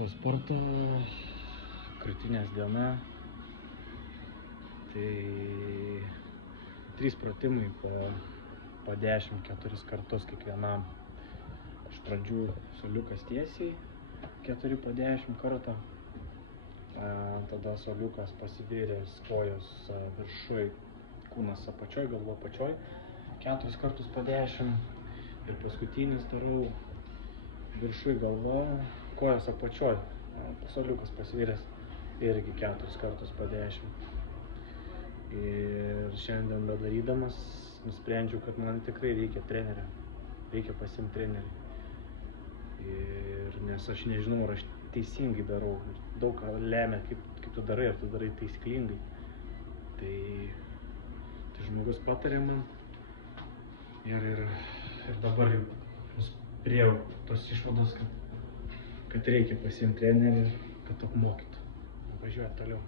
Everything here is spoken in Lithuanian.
po sporto, krūtinės diena, tai 3 pratimai po 10, 4 kartus kiekvienam. Iš pradžių suoliukas tiesiai, 4 po 10 kartą, tada suoliukas pasiviręs, kojos viršui, kūnas apačioj, galva apačioj, 4 kartus po 10 ir paskutinis darau viršui galva, kojos apačioj, suoliukas pasiviręs irgi 4 kartus po 10. Ir šiandien bedarydamas nusprendžiau, kad man tikrai reikia trenerio, reikia pasiimti trenerį. Ir nes aš nežinau, ar aš teisingai darau, daug ką lemia, kaip tu darai, ar tu darai taisyklingai. Tai žmogus patarė man ir dabar jau priėjau tos išvados, kad reikia pasiimti trenerį, kad apmokytų. Važiuoju toliau.